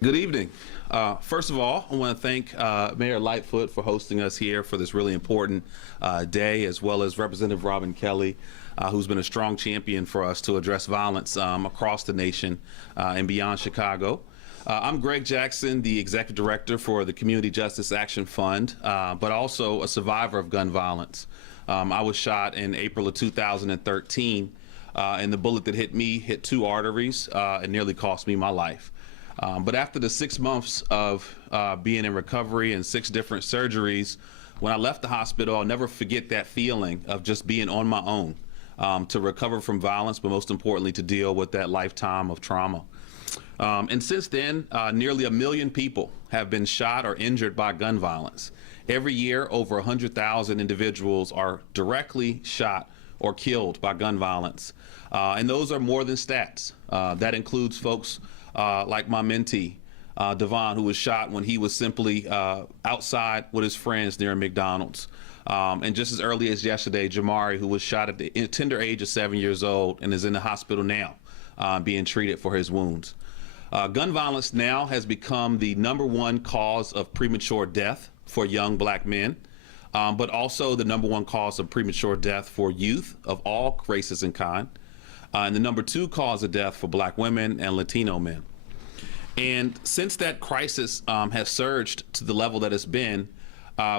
Good evening. First of all, I want to thank Mayor Lightfoot for hosting us here for this really important day, as well as Representative Robin Kelly, who's been a strong champion for us to address violence across the nation and beyond Chicago. I'm Greg Jackson, the Executive Director for the Community Justice Action Fund, but also a survivor of gun violence. I was shot in April of 2013, and the bullet that hit me hit 2 arteries and nearly cost me my life. But after the 6 months of being in recovery and 6 different surgeries, when I left the hospital, I'll never forget that feeling of just being on my own to recover from violence, but most importantly, to deal with that lifetime of trauma. And since then, nearly 1 million people have been shot or injured by gun violence. Every year, over 100,000 individuals are directly shot or killed by gun violence. And those are more than stats. That includes folks like my mentee, Devon, who was shot when he was simply outside with his friends near McDonald's. And just as early as yesterday, Jamari, who was shot at the tender age of 7 years old and is in the hospital now being treated for his wounds. Gun violence now has become the #1 cause of premature death for young black men, but also the #1 cause of premature death for youth of all races and kind, and the #2 cause of death for black women and Latino men. And since that crisis has surged to the level that it's been,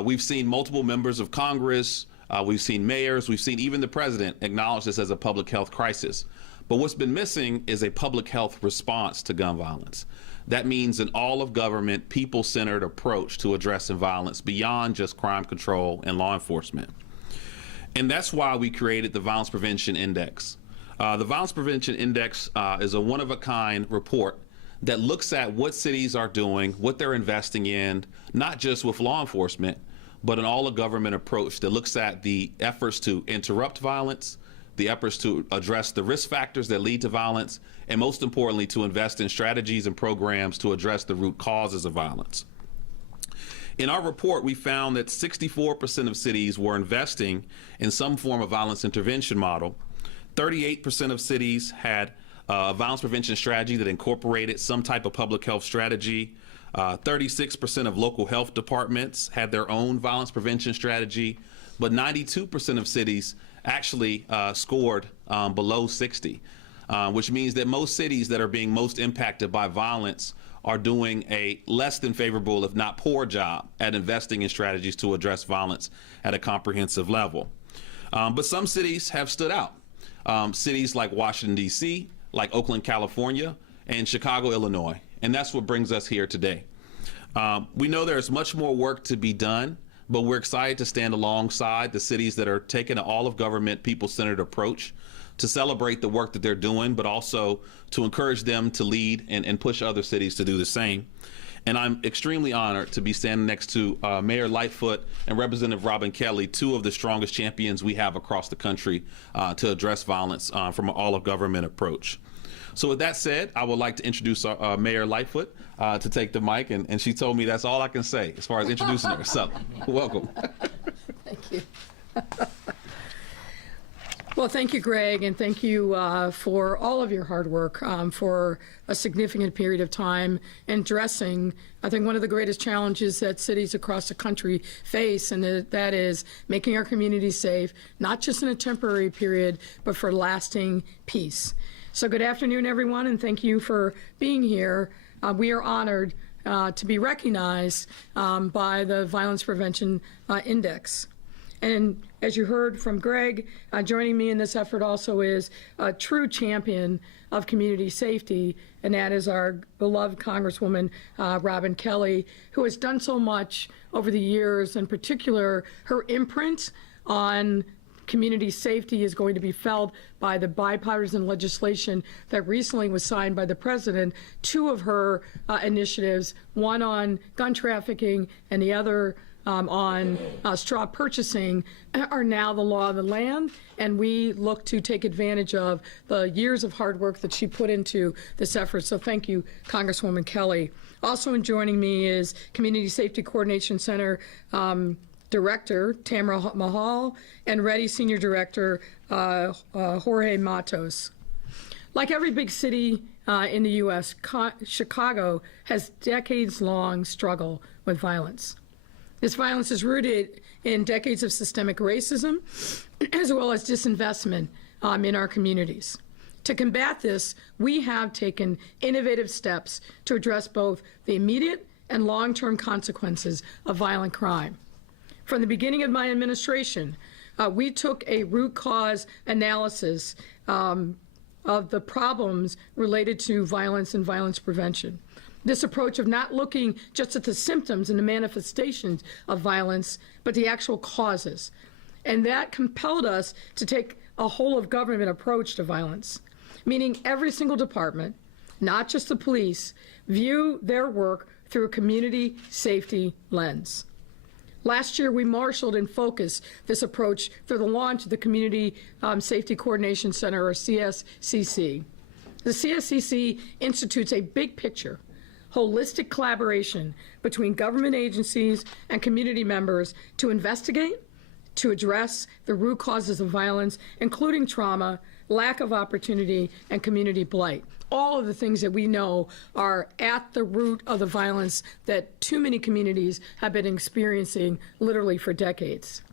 we've seen multiple members of Congress, we've seen mayors, we've seen even the president acknowledge this as a public health crisis. But what's been missing is a public health response to gun violence. That means an all-of-government, people-centered approach to addressing violence beyond just crime control and law enforcement. And that's why we created the Violence Prevention Index. The Violence Prevention Index is a one-of-a-kind report that looks at what cities are doing, what they're investing in, not just with law enforcement, but an all-of-government approach that looks at the efforts to interrupt violence, the efforts to address the risk factors that lead to violence, and most importantly, to invest in strategies and programs to address the root causes of violence. In our report, we found that 64% of cities were investing in some form of violence intervention model. 38% of cities had a violence prevention strategy that incorporated some type of public health strategy. 36% of local health departments had their own violence prevention strategy, but 92% of cities actually scored below 60, which means that most cities that are being most impacted by violence are doing a less than favorable, if not poor job at investing in strategies to address violence at a comprehensive level. But some cities have stood out. Cities like Washington, D.C., like Oakland, California, and Chicago, Illinois. And that's what brings us here today. We know there's much more work to be done, but we're excited to stand alongside the cities that are taking an all-of-government, people-centered approach to celebrate the work that they're doing, but also to encourage them to lead and push other cities to do the same. And I'm extremely honored to be standing next to Mayor Lightfoot and Representative Robin Kelly, 2 of the strongest champions we have across the country to address violence from an all-of-government approach. So with that said, I would like to introduce Mayor Lightfoot to take the mic, and she told me that's all I can say as far as introducing her. So, welcome. Thank you. Well, thank you, Greg, and thank you for all of your hard work for a significant period of time in addressing, I think, one of the greatest challenges that cities across the country face, and that is making our communities safe, not just in a temporary period, but for lasting peace. So good afternoon, everyone, and thank you for being here. We are honored to be recognized by the Violence Prevention Index. And as you heard from Greg, joining me in this effort also is a true champion of community safety, and that is our beloved Congresswoman Robin Kelly, who has done so much over the years. In particular, her imprint on community safety is going to be felt by the bipartisan legislation that recently was signed by the president. 2 of her initiatives, one on gun trafficking and the other on straw purchasing, are now the law of the land, and we look to take advantage of the years of hard work that she put into this effort. So thank you, Congresswoman Kelly. Also joining me is Community Safety Coordination Center Director Tamara Mahal and Ready Senior Director Jorge Matos. Like every big city in the U.S., Chicago has decades-long struggle with violence. This violence is rooted in decades of systemic racism, as well as disinvestment in our communities. To combat this, we have taken innovative steps to address both the immediate and long-term consequences of violent crime. From the beginning of my administration, we took a root cause analysis of the problems related to violence and violence prevention. This approach of not looking just at the symptoms and the manifestations of violence, but the actual causes. And that compelled us to take a whole of government approach to violence, meaning every single department, not just the police, view their work through a community safety lens. Last year, we marshaled and focused this approach through the launch of the Community Safety Coordination Center, or CSCC. The CSCC institutes a big picture, holistic collaboration between government agencies and community members to investigate, to address the root causes of violence, including trauma, lack of opportunity, and community blight. All of the things that we know are at the root of the violence that too many communities have been experiencing literally for decades.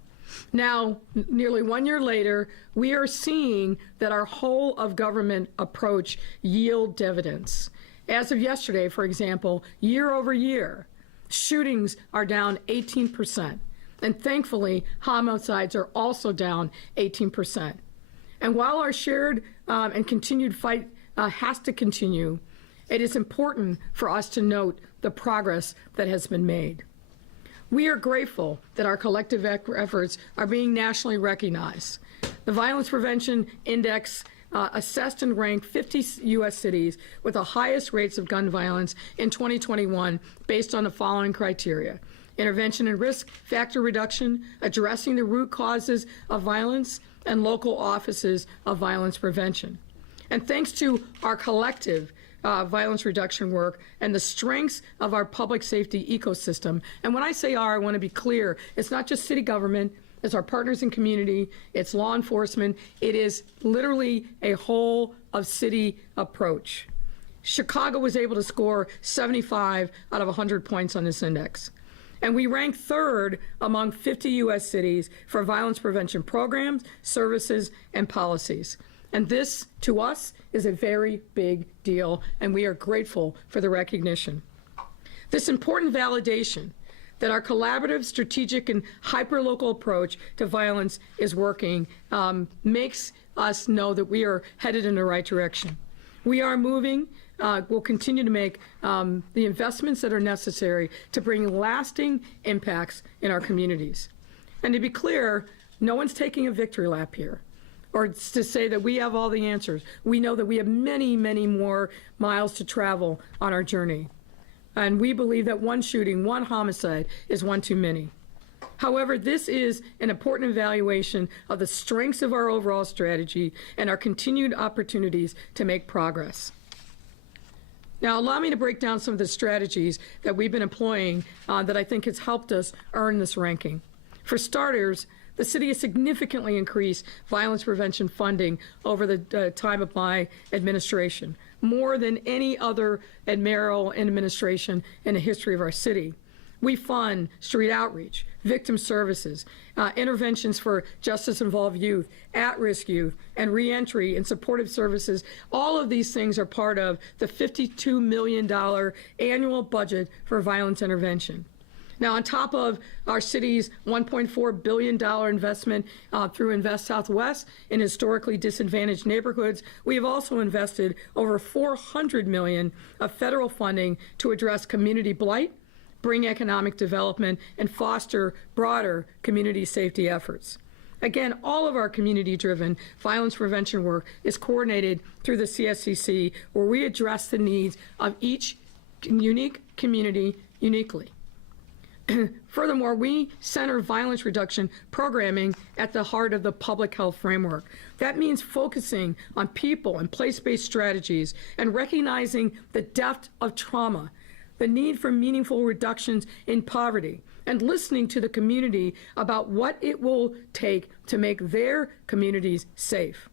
Now, nearly 1 year later, we are seeing that our whole of government approach yield dividends. As of yesterday, for example, year over year, shootings are down 18%. And thankfully, homicides are also down 18%. And while our shared and continued fight has to continue, it is important for us to note the progress that has been made. We are grateful that our collective efforts are being nationally recognized. The Violence Prevention Index assessed and ranked 50 U.S. cities with the highest rates of gun violence in 2021 based on the following criteria: intervention and risk factor reduction, addressing the root causes of violence, and local offices of violence prevention. And thanks to our collective violence reduction work and the strengths of our public safety ecosystem, and when I say our, I want to be clear, it's not just city government, it's our partners in community, it's law enforcement, it is literally a whole of city approach. Chicago was able to score 75 out of 100 points on this index. And we rank third among 50 U.S. cities for violence prevention programs, services, and policies. And this, to us, is a very big deal, and we are grateful for the recognition. This important validation that our collaborative, strategic, and hyperlocal approach to violence is working makes us know that we are headed in the right direction. We are moving. We'll continue to make the investments that are necessary to bring lasting impacts in our communities. And to be clear, no one's taking a victory lap here, or to say that we have all the answers. We know that we have many, many more miles to travel on our journey. And we believe that one shooting, one homicide is one too many. However, this is an important evaluation of the strengths of our overall strategy and our continued opportunities to make progress. Now, allow me to break down some of the strategies that we've been employing that I think has helped us earn this ranking. For starters, the city has significantly increased violence prevention funding over the time of my administration, more than any other mayoral administration in the history of our city. We fund street outreach, victim services, interventions for justice-involved youth, at-risk youth, and reentry and supportive services. All of these things are part of the $52 million annual budget for violence intervention. Now, on top of our city's $1.4 billion investment through Invest Southwest in historically disadvantaged neighborhoods, we have also invested over $400 million of federal funding to address community blight, bring economic development, and foster broader community safety efforts. Again, all of our community-driven violence prevention work is coordinated through the CSCC, where we address the needs of each unique community uniquely. Furthermore, we center violence reduction programming at the heart of the public health framework. That means focusing on people and place-based strategies and recognizing the depth of trauma, the need for meaningful reductions in poverty, and listening to the community about what it will take to make their communities safe.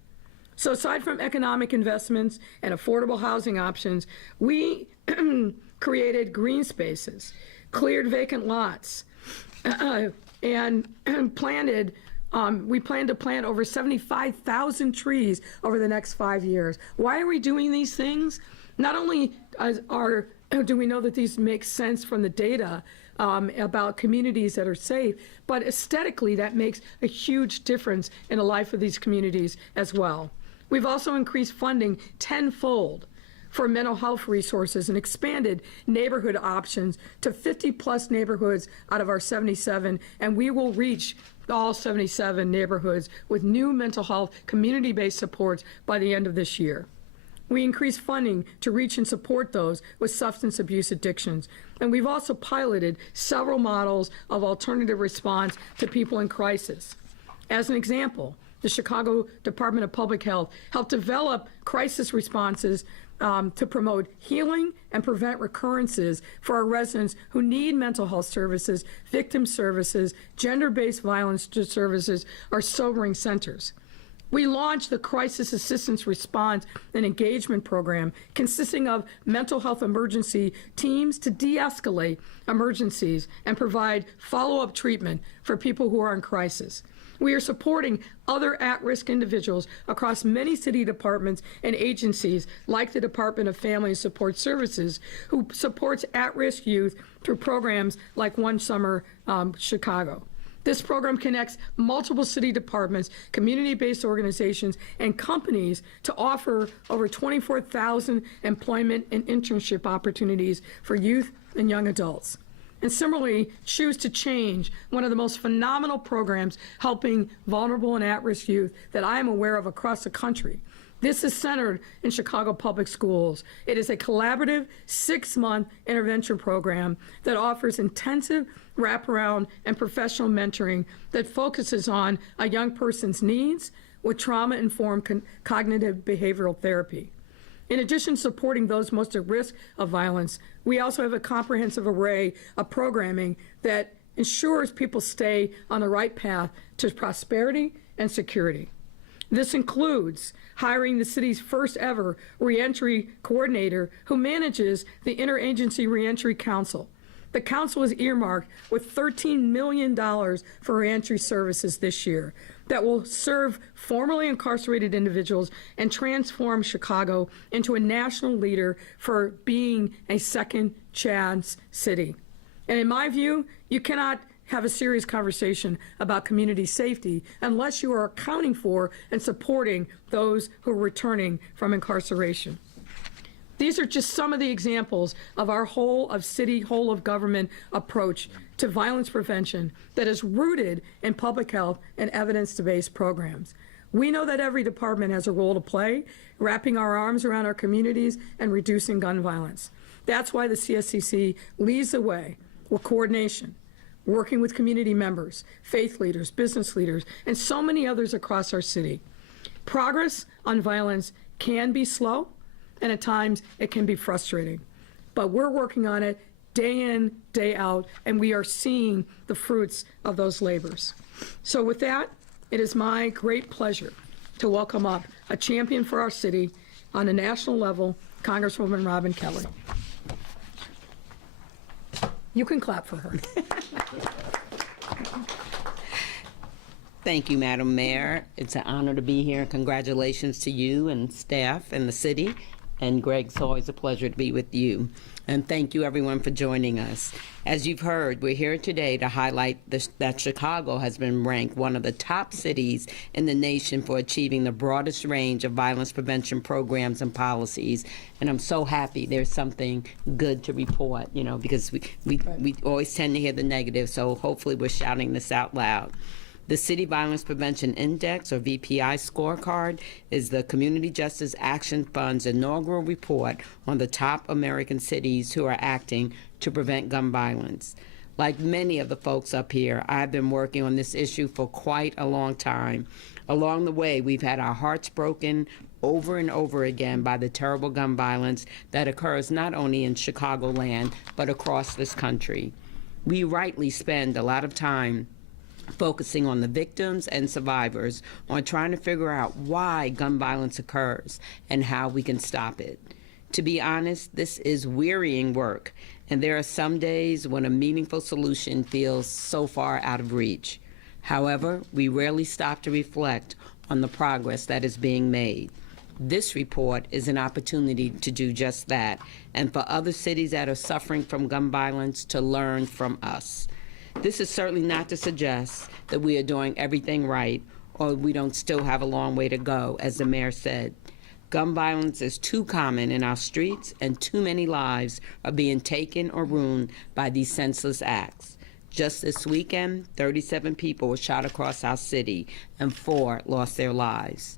So aside from economic investments and affordable housing options, we created green spaces, cleared vacant lots, and planted. We plan to plant over 75,000 trees over the next 5 years. Why are we doing these things? Not only do we know that these make sense from the data about communities that are safe, but aesthetically that makes a huge difference in the life of these communities as well. We've also increased funding tenfold for mental health resources and expanded neighborhood options to 50+ neighborhoods out of our 77, and we will reach all 77 neighborhoods with new mental health community-based supports by the end of this year. We increased funding to reach and support those with substance abuse addictions. And we've also piloted several models of alternative response to people in crisis. As an example, the Chicago Department of Public Health helped develop crisis responses to promote healing and prevent recurrences for our residents who need mental health services, victim services, gender-based violence services, or sobering centers. We launched the Crisis Assistance Response and Engagement Program, consisting of mental health emergency teams to de-escalate emergencies and provide follow-up treatment for people who are in crisis. We are supporting other at-risk individuals across many city departments and agencies, like the Department of Family and Support Services, who supports at-risk youth through programs like One Summer Chicago. This program connects multiple city departments, community-based organizations, and companies to offer over 24,000 employment and internship opportunities for youth and young adults. And similarly, Choose to Change, one of the most phenomenal programs helping vulnerable and at-risk youth that I am aware of across the country. This is centered in Chicago Public Schools. It is a collaborative 6-month intervention program that offers intensive wraparound and professional mentoring that focuses on a young person's needs with trauma-informed cognitive behavioral therapy. In addition to supporting those most at risk of violence, we also have a comprehensive array of programming that ensures people stay on the right path to prosperity and security. This includes hiring the city's first ever reentry coordinator who manages the Interagency Reentry Council. The council is earmarked with $13 million for reentry services this year that will serve formerly incarcerated individuals and transform Chicago into a national leader for being a second chance city. And in my view, you cannot have a serious conversation about community safety unless you are accounting for and supporting those who are returning from incarceration. These are just some of the examples of our whole of city, whole of government approach to violence prevention that is rooted in public health and evidence-based programs. We know that every department has a role to play, wrapping our arms around our communities and reducing gun violence. That's why the CSCC leads the way with coordination, working with community members, faith leaders, business leaders, and so many others across our city. Progress on violence can be slow, and at times it can be frustrating. But we're working on it day in, day out, and we are seeing the fruits of those labors. So with that, it is my great pleasure to welcome up a champion for our city on a national level, Congresswoman Robin Kelly. You can clap for her. Thank you, Madam Mayor. It's an honor to be here. Congratulations to you and staff and the city. And Greg, it's always a pleasure to be with you. And thank you, everyone, for joining us. As you've heard, we're here today to highlight that Chicago has been ranked one of the top cities in the nation for achieving the broadest range of violence prevention programs and policies. And I'm so happy there's something good to report, you know, because we always tend to hear the negative. So hopefully we're shouting this out loud. The City Violence Prevention Index, or VPI scorecard, is the Community Justice Action Fund's inaugural report on the top American cities who are acting to prevent gun violence. Like many of the folks up here, I've been working on this issue for quite a long time. Along the way, we've had our hearts broken over and over again by the terrible gun violence that occurs not only in Chicagoland, but across this country. We rightly spend a lot of time focusing on the victims and survivors, on trying to figure out why gun violence occurs and how we can stop it. To be honest, this is wearying work, and there are some days when a meaningful solution feels so far out of reach. However, we rarely stop to reflect on the progress that is being made. This report is an opportunity to do just that, and for other cities that are suffering from gun violence to learn from us. This is certainly not to suggest that we are doing everything right or we don't still have a long way to go, as the mayor said. Gun violence is too common in our streets, and too many lives are being taken or ruined by these senseless acts. Just this weekend, 37 people were shot across our city, and 4 lost their lives.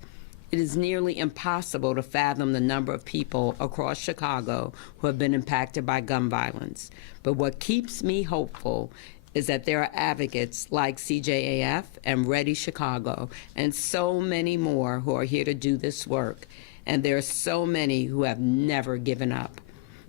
It is nearly impossible to fathom the number of people across Chicago who have been impacted by gun violence. But what keeps me hopeful is that there are advocates like CJAF and Ready Chicago and so many more who are here to do this work. And there are so many who have never given up.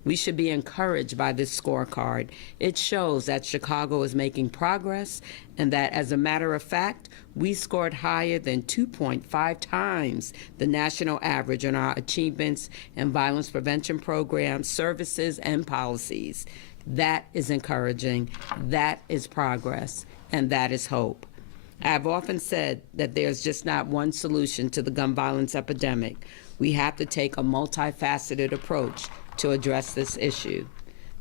We should be encouraged by this scorecard. It shows that Chicago is making progress and that, as a matter of fact, we scored higher than 2.5 times the national average on our achievements in violence prevention programs, services, and policies. That is encouraging, that is progress, and that is hope. I've often said that there's just not one solution to the gun violence epidemic. We have to take a multifaceted approach to address this issue.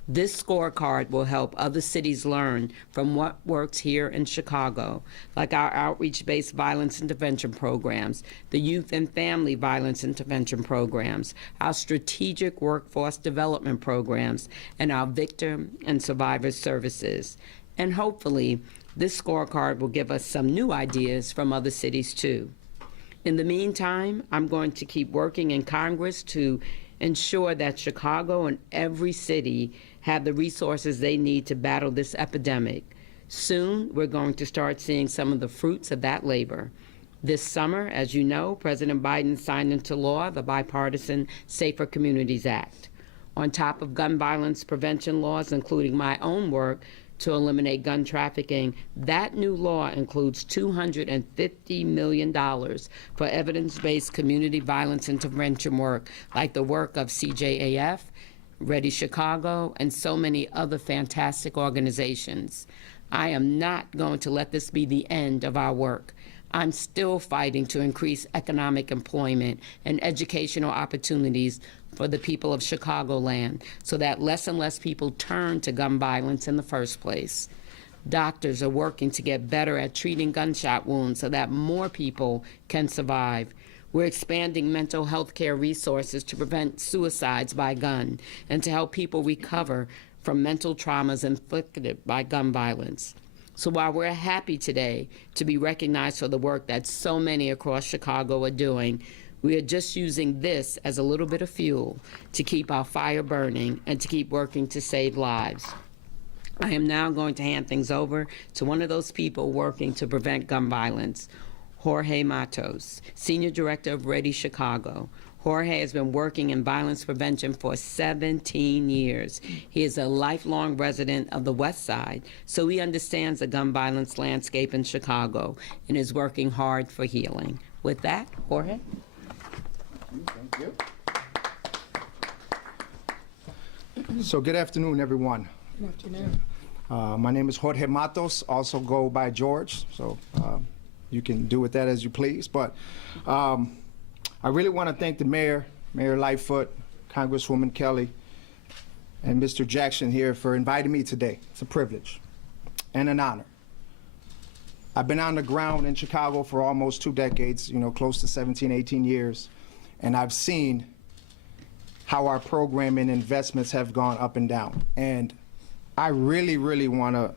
This scorecard will help other cities learn from what works here in Chicago, like our outreach-based violence intervention programs, the youth and family violence intervention programs, our strategic workforce development programs, and our victim and survivor services. And hopefully, this scorecard will give us some new ideas from other cities too. In the meantime, I'm going to keep working in Congress to ensure that Chicago and every city have the resources they need to battle this epidemic. Soon, we're going to start seeing some of the fruits of that labor. This summer, as you know, President Biden signed into law the bipartisan Safer Communities Act. On top of gun violence prevention laws, including my own work to eliminate gun trafficking, that new law includes $250 million for evidence-based community violence intervention work, like the work of CJAF, Ready Chicago, and so many other fantastic organizations. I am not going to let this be the end of our work. I'm still fighting to increase economic employment and educational opportunities for the people of Chicagoland so that less and less people turn to gun violence in the first place. Doctors are working to get better at treating gunshot wounds so that more people can survive. We're expanding mental health care resources to prevent suicides by gun and to help people recover from mental traumas inflicted by gun violence. So while we're happy today to be recognized for the work that so many across Chicago are doing, we are just using this as a little bit of fuel to keep our fire burning and to keep working to save lives. I am now going to hand things over to one of those people working to prevent gun violence, Jorge Matos, Senior Director of Ready Chicago. Jorge has been working in violence prevention for 17 years. He is a lifelong resident of the West Side, so he understands the gun violence landscape in Chicago and is working hard for healing. With that, Jorge. Thank you. So good afternoon, everyone. Good afternoon. My name is Jorge Matos, also go by George, so you can do with that as you please. But I really want to thank the mayor, Mayor Lightfoot, Congresswoman Kelly, and Mr. Jackson here for inviting me today. It's a privilege and an honor. I've been on the ground in Chicago for almost 2 decades, close to 17, 18 years. And I've seen how our program and investments have gone up and down. And I really, really want to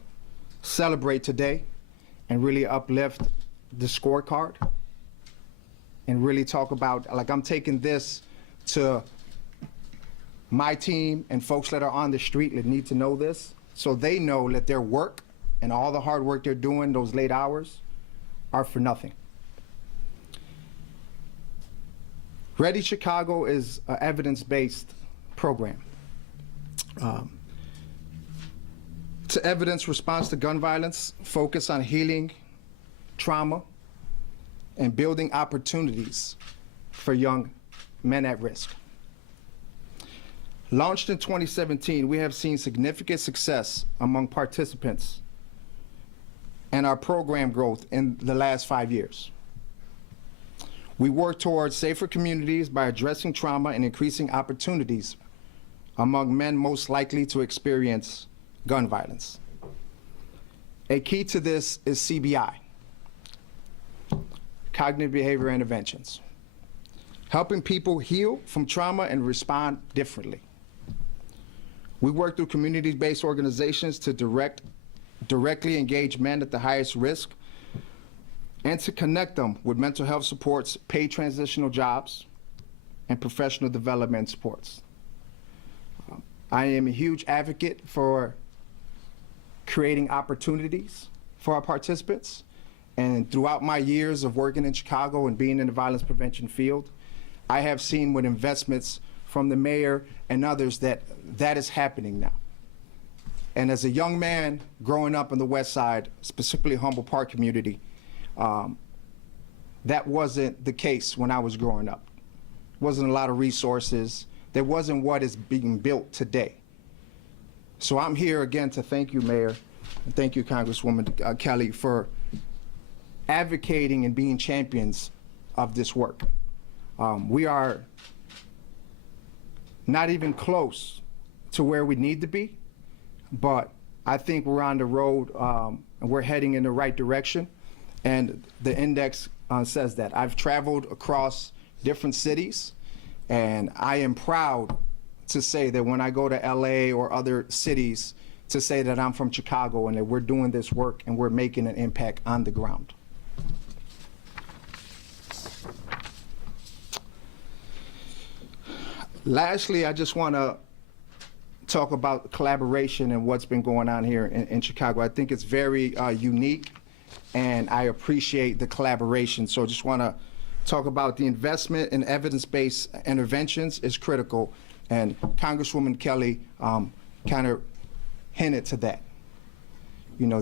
celebrate today and really uplift the scorecard and really talk about, like, I'm taking this to my team and folks that are on the street that need to know this, so they know that their work and all the hard work they're doing, those late hours, are for nothing. Ready Chicago is an evidence-based program. It's an evidence response to gun violence, focus on healing trauma, and building opportunities for young men at risk. Launched in 2017, we have seen significant success among participants and our program growth in the last 5 years. We work towards safer communities by addressing trauma and increasing opportunities among men most likely to experience gun violence. A key to this is CBI, cognitive behavior interventions, helping people heal from trauma and respond differently. We work through community-based organizations to directly engage men at the highest risk and to connect them with mental health supports, paid transitional jobs, and professional development supports. I am a huge advocate for creating opportunities for our participants. And throughout my years of working in Chicago and being in the violence prevention field, I have seen with investments from the mayor and others that is happening now. And as a young man growing up in the West Side, specifically Humboldt Park community, that wasn't the case when I was growing up. Wasn't a lot of resources. There wasn't what is being built today. So I'm here again to thank you, Mayor, and thank you, Congresswoman Kelly, for advocating and being champions of this work. We are not even close to where we need to be, but I think we're on the road and we're heading in the right direction. And the index says that. I've traveled across different cities, and I am proud to say that when I go to LA or other cities, to say that I'm from Chicago and that we're doing this work and we're making an impact on the ground. Lastly, I just want to talk about collaboration and what's been going on here in Chicago. I think it's very unique, and I appreciate the collaboration. So I just want to talk about the investment in evidence-based interventions is critical, and Congresswoman Kelly kind of hinted to that. You know,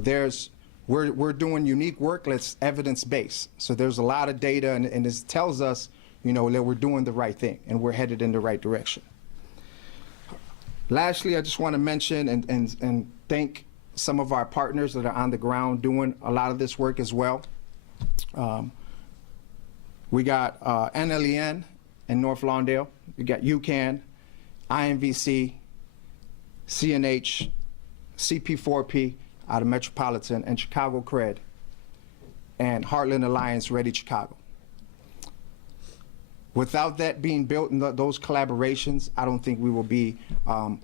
we're doing unique work that's evidence-based. So there's a lot of data, and this tells us, you know, that we're doing the right thing and we're headed in the right direction. Lastly, I just want to mention and thank some of our partners that are on the ground doing a lot of this work as well. We got NLEN in North Lawndale. We got UCAN, IMVC, CNH, CP4P out of Metropolitan, and Chicago Cred, and Heartland Alliance Ready Chicago. Without that being built and those collaborations, I don't think we will be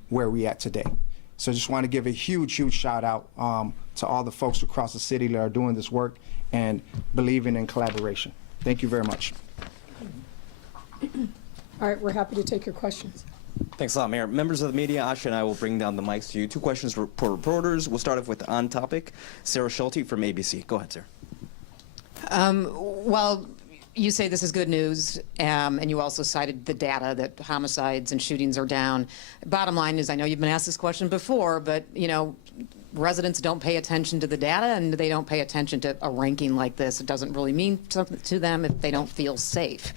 where we at today. So I just want to give a huge, huge shout out to all the folks across the city that are doing this work and believing in collaboration. Thank you very much. All right, we're happy to take your questions. Thanks a lot, Mayor. Members of the media, Asha and I will bring down the mics to you. 2 questions for reporters. We'll start off with On Topic. Sarah Schulte from ABC. Go ahead, Sarah. Well, you say this is good news, and you also cited the data that homicides and shootings are down. Bottom line is, I know you've been asked this question before, but you know, residents don't pay attention to the data, and they don't pay attention to a ranking like this. It doesn't really mean something to them if they don't feel safe.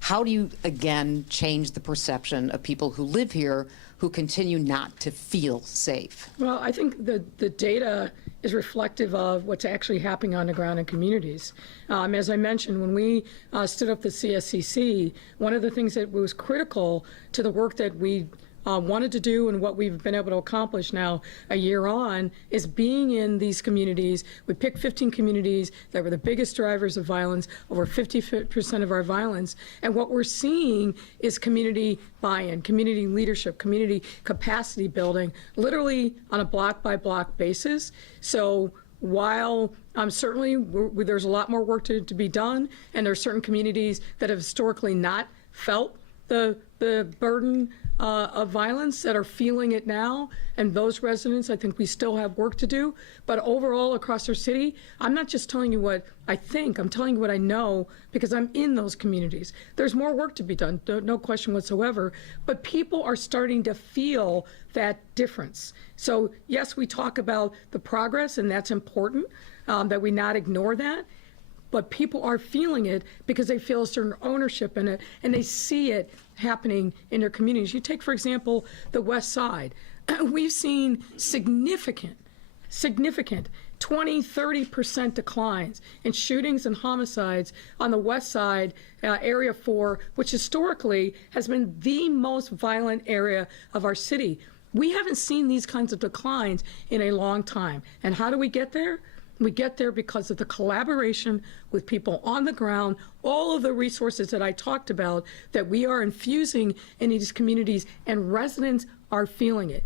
How do you, again, change the perception of people who live here who continue not to feel safe? Well, I think the data is reflective of what's actually happening on the ground in communities. As I mentioned, when we stood up the CSCC, one of the things that was critical to the work that we wanted to do and what we've been able to accomplish now a year on is being in these communities. We picked 15 communities that were the biggest drivers of violence, over 50% of our violence. And what we're seeing is community buy-in, community leadership, community capacity building, literally on a block-by-block basis. So while certainly there's a lot more work to be done, and there are certain communities that have historically not felt the burden of violence that are feeling it now, and those residents, I think we still have work to do. But overall, across our city, I'm not just telling you what I think, I'm telling you what I know, because I'm in those communities. There's more work to be done, no question whatsoever, but people are starting to feel that difference. So yes, we talk about the progress, and that's important, that we not ignore that. but people are feeling it because they feel a certain ownership in it, and they see it happening in their communities. You take, for example, the West Side. We've seen significant 20-30% declines in shootings and homicides on the West Side, Area 4, which historically has been the most violent area of our city. We haven't seen these kinds of declines in a long time. And how do we get there? We get there because of the collaboration with people on the ground, all of the resources that I talked about that we are infusing in these communities, and residents are feeling it.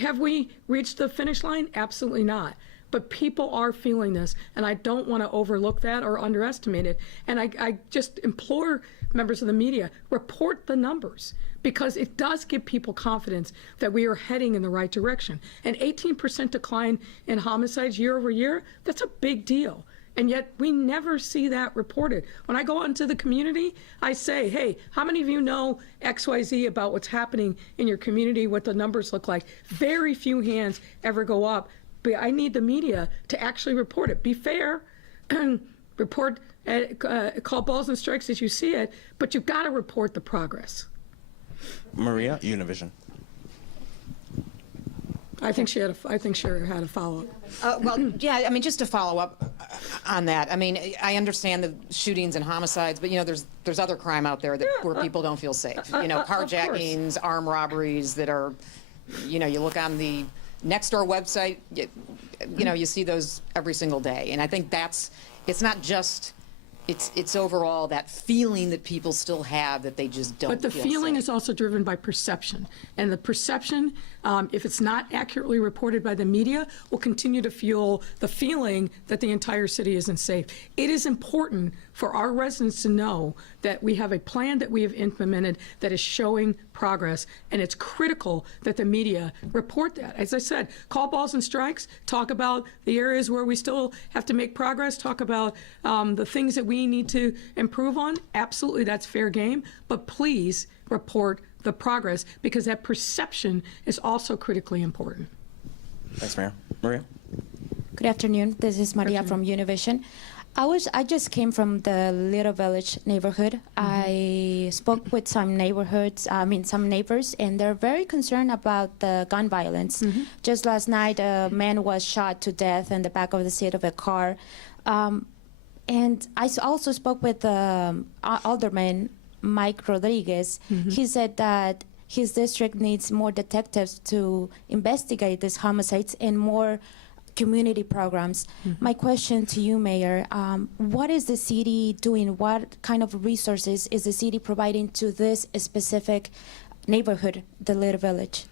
Have we reached the finish line? Absolutely not. But people are feeling this, and I don't want to overlook that or underestimate it. And I just implore members of the media, report the numbers, because it does give people confidence that we are heading in the right direction. An 18% decline in homicides year over year, that's a big deal. And yet we never see that reported. When I go out into the community, I say, hey, how many of you know XYZ about what's happening in your community, what the numbers look like? Very few hands ever go up. But I need the media to actually report it. Be fair, report, call balls and strikes as you see it, but you've got to report the progress. Maria, Univision. I think she had a follow-up. Well, yeah, I mean, just to follow up on that, I mean, I understand the shootings and homicides, but, you know, there's other crime out there where people don't feel safe. You know, carjackings, armed robberies that are, you know, you look on the Nextdoor website, you know, you see those every single day. And I think it's not just, it's overall that feeling that people still have that they just don't feel But the feeling safe. is also driven by perception. And the perception, if it's not accurately reported by the media, will continue to fuel the feeling that the entire city isn't safe. It is important for our residents to know that we have a plan that we have implemented that is showing progress, and it's critical that the media report that. As I said, call balls and strikes, talk about the areas where we still have to make progress, talk about the things that we need to improve on. Absolutely, that's fair game, but please report the progress, because that perception is also critically important. Thanks, Mayor. Maria? Good afternoon. This is Maria from Univision. I just came from the Little Village neighborhood. I spoke with some neighbors, and they're very concerned about the gun violence. Just last night, a man was shot to death in the back of the seat of a car. And I also spoke with Alderman Mike Rodriguez. He said that his district needs more detectives to investigate these homicides and more community programs. My question to you, Mayor, what is the city doing? What kind of resources is the city providing to this specific neighborhood, the Little Village?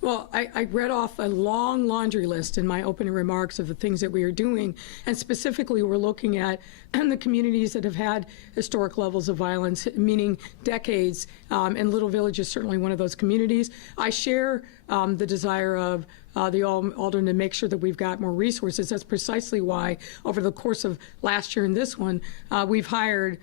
Well, I read off a long laundry list in my opening remarks of the things that we are doing, and specifically we're looking at the communities that have had historic levels of violence, meaning decades, and Little Village is certainly one of those communities. I share the desire of the Alderman to make sure that we've got more resources. That's precisely why over the course of last year and this one, we've hired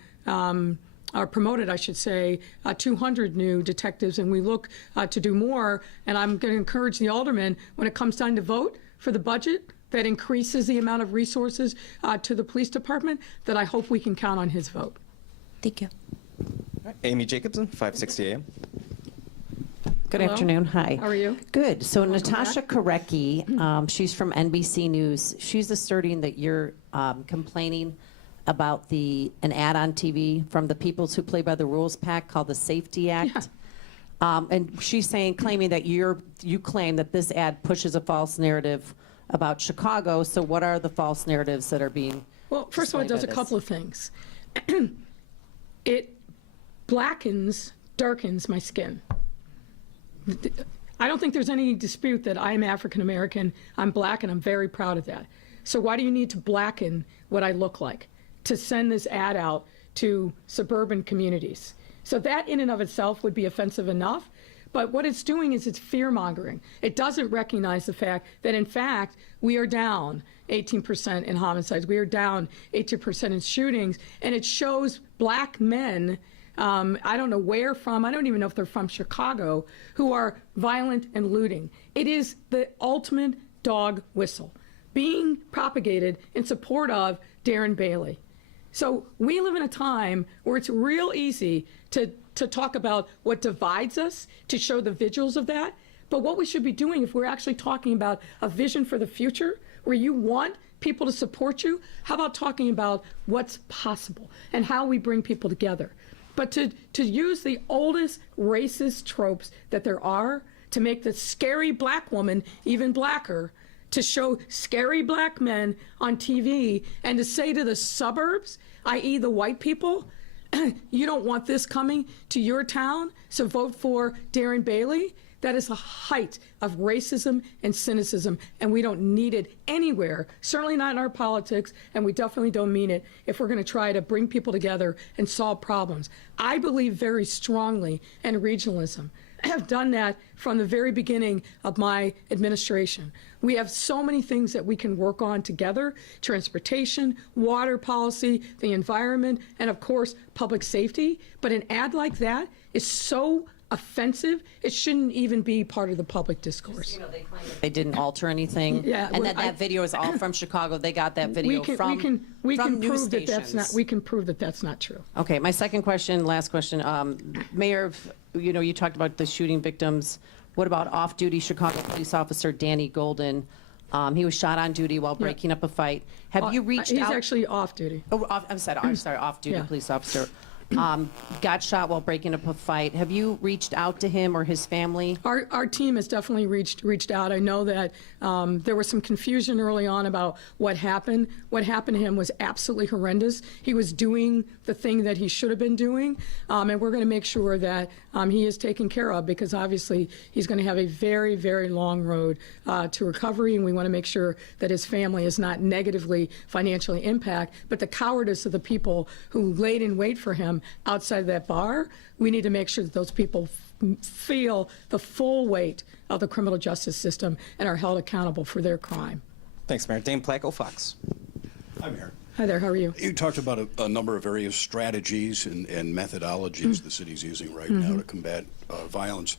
or promoted, I should say, 200 new detectives, and we look to do more. And I'm going to encourage the alderman, when it comes time to vote for the budget that increases the amount of resources to the police department, that I hope we can count on his vote. Thank you. All right. Amy Jacobson, 560 AM. Good Hello. afternoon. Hi. How are you? Good. So Welcome Natasha back. Korecki, she's from NBC News. She's asserting that you're complaining about an ad on TV from the Peoples Who Play by the Rules PAC called the Safety Act. And she's claiming that you claim that this ad pushes a false narrative about Chicago. So what are the false narratives that are being Well, first of all, it does a couple of things. It darkens my skin. I don't think there's any dispute that I'm African American, I'm black, and I'm very proud of that. So why do you need to blacken what I look like to send this ad out to suburban communities? So that in and of itself would be offensive enough. But what it's doing is it's fear-mongering. It doesn't recognize the fact that, in fact, we are down 18% in homicides. We are down 18% in shootings. And it shows black men, I don't know where from, I don't even know if they're from Chicago, who are violent and looting. It is the ultimate dog whistle being propagated in support of Darren Bailey. So we live in a time where it's real easy to talk about what divides us, to show the visuals of that. But what we should be doing, if we're actually talking about a vision for the future, where you want people to support you, how about talking about what's possible and how we bring people together? But to use the oldest racist tropes that there are to make the scary black woman even blacker, to show scary black men on TV, and to say to the suburbs, i.e. the white people, you don't want this coming to your town, so vote for Darren Bailey. That is the height of racism and cynicism, and we don't need it anywhere, certainly not in our politics, and we definitely don't mean it if we're going to try to bring people together and solve problems. I believe very strongly in regionalism. I have done that from the very beginning of my administration. We have so many things that we can work on together: transportation, water policy, the environment, and of course, public safety. But an ad like that is so offensive, it shouldn't even be part of the public discourse. You know, they claim that they didn't alter anything. Yeah, and well, that video is all from Chicago. They got that video from news prove that that's not. stations. We can prove that that's not true. Okay, my second question, last question. Mayor, you know, you talked about the shooting victims. What about off-duty Chicago police officer Danny Golden? He was shot on duty while breaking up a fight. Have you reached He's out? actually off duty. Oh, I'm sorry, off-duty Yeah. police officer. Got shot while breaking up a fight. Have you reached out to him or his family? Our team has definitely reached out. I know that there was some confusion early on about what happened. What happened to him was absolutely horrendous. He was doing the thing that he should have been doing, and we're going to make sure that he is taken care of, because obviously he's going to have a very, very long road to recovery, and we want to make sure that his family is not negatively financially impacted. But the cowardice of the people who laid in wait for him outside of that bar, we need to make sure that those people feel the full weight of the criminal justice system and are held accountable for their crime. Thanks, Mayor. Dane Placco, Fox. Hi, Mayor. Hi there, how are you? You talked about a number of various strategies and methodologies the city's using right now to combat violence.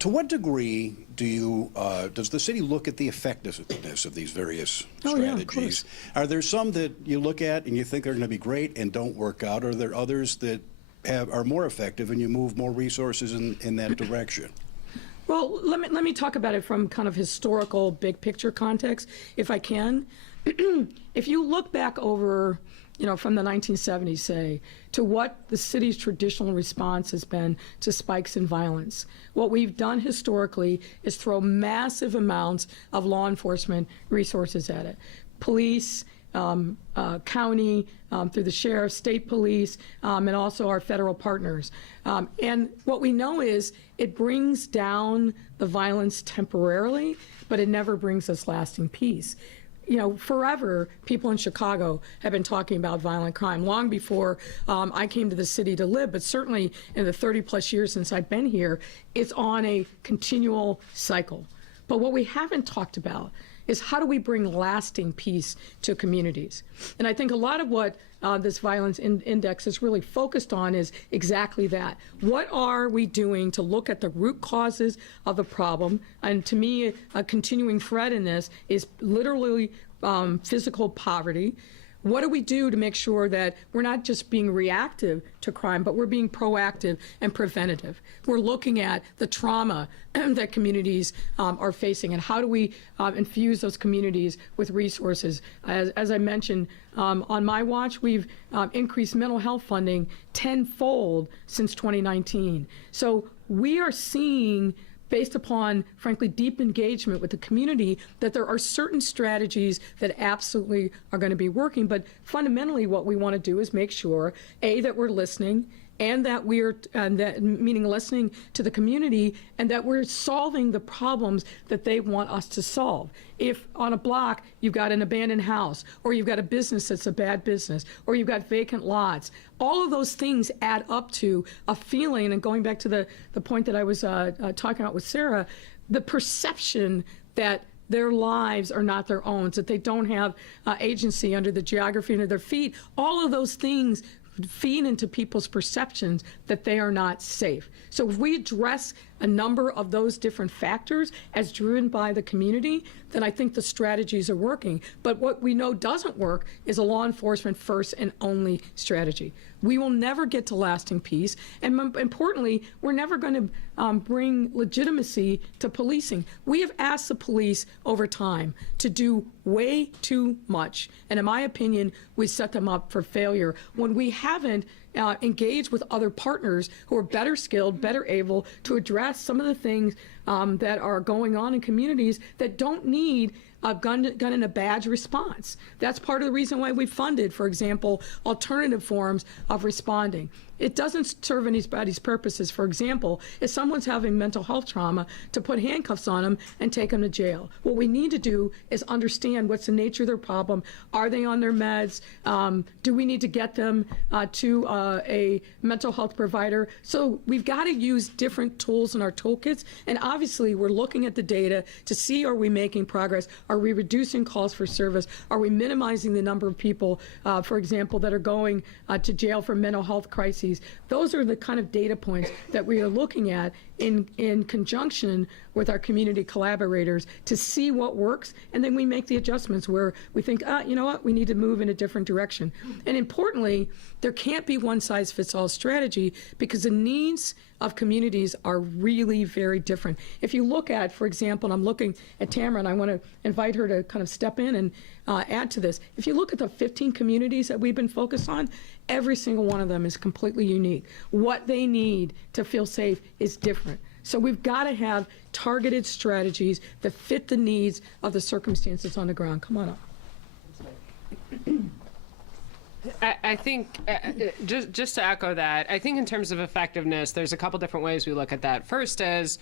To what degree does the city look at the effectiveness of these various strategies? Are there some that you look at and you think are going to be great and don't work out? Or are there others that are more effective and you move more resources in that direction? Well, let me talk about it from kind of historical big picture context, if I can. If you look back over, from the 1970s, say, to what the city's traditional response has been to spikes in violence, what we've done historically is throw massive amounts of law enforcement resources at it. Police, county, through the sheriff, state police, and also our federal partners. And what we know is it brings down the violence temporarily, but it never brings us lasting peace. Forever, people in Chicago have been talking about violent crime, long before I came to the city to live, but certainly in the 30-plus years since I've been here, it's on a continual cycle. But what we haven't talked about is how do we bring lasting peace to communities? And I think a lot of what this violence index is really focused on is exactly that. What are we doing to look at the root causes of the problem? And to me, a continuing thread in this is literally physical poverty. What do we do to make sure that we're not just being reactive to crime, but we're being proactive and preventative? We're looking at the trauma that communities are facing, and how do we infuse those communities with resources? As I mentioned, on my watch, we've increased mental health funding tenfold since 2019. So we are seeing, based upon, frankly, deep engagement with the community, that there are certain strategies that absolutely are going to be working. But fundamentally, what we want to do is make sure, A, that we're listening, and that meaning listening to the community, and that we're solving the problems that they want us to solve. If on a block you've got an abandoned house, or you've got a business that's a bad business, or you've got vacant lots, all of those things add up to a feeling, and going back to the point that I was talking about with Sarah, the perception that their lives are not their own, that they don't have agency under the geography under their feet. All of those things feed into people's perceptions that they are not safe. So if we address a number of those different factors as driven by the community, then I think the strategies are working. But what we know doesn't work is a law enforcement first and only strategy. We will never get to lasting peace, and importantly, we're never going to bring legitimacy to policing. We have asked the police over time to do way too much, and in my opinion, we set them up for failure when we haven't engaged with other partners who are better skilled, better able to address some of the things that are going on in communities that don't need a gun and a badge response. That's part of the reason why we funded, for example, alternative forms of responding. It doesn't serve anybody's purposes. For example, if someone's having mental health trauma, to put handcuffs on them and take them to jail. What we need to do is understand what's the nature of their problem. Are they on their meds? Do we need to get them to a mental health provider? So we've got to use different tools in our toolkits. And obviously, we're looking at the data to see, are we making progress? Are we reducing calls for service? Are we minimizing the number of people, for example, that are going to jail for mental health crises? Those are the kind of data points that we are looking at in conjunction with our community collaborators to see what works, and then we make the adjustments where we think, you know what, we need to move in a different direction. And importantly, there can't be one-size-fits-all strategy because the needs of communities are really very different. If you look at, for example, and I'm looking at Tamara, and I want to invite her to kind of step in and add to this. If you look at the 15 communities that we've been focused on, every single one of them is completely unique. What they need to feel safe is different. So we've got to have targeted strategies that fit the needs of the circumstances on the ground. Come on up. I think, just to echo that, I think in terms of effectiveness, there's a couple different ways we look at that. First is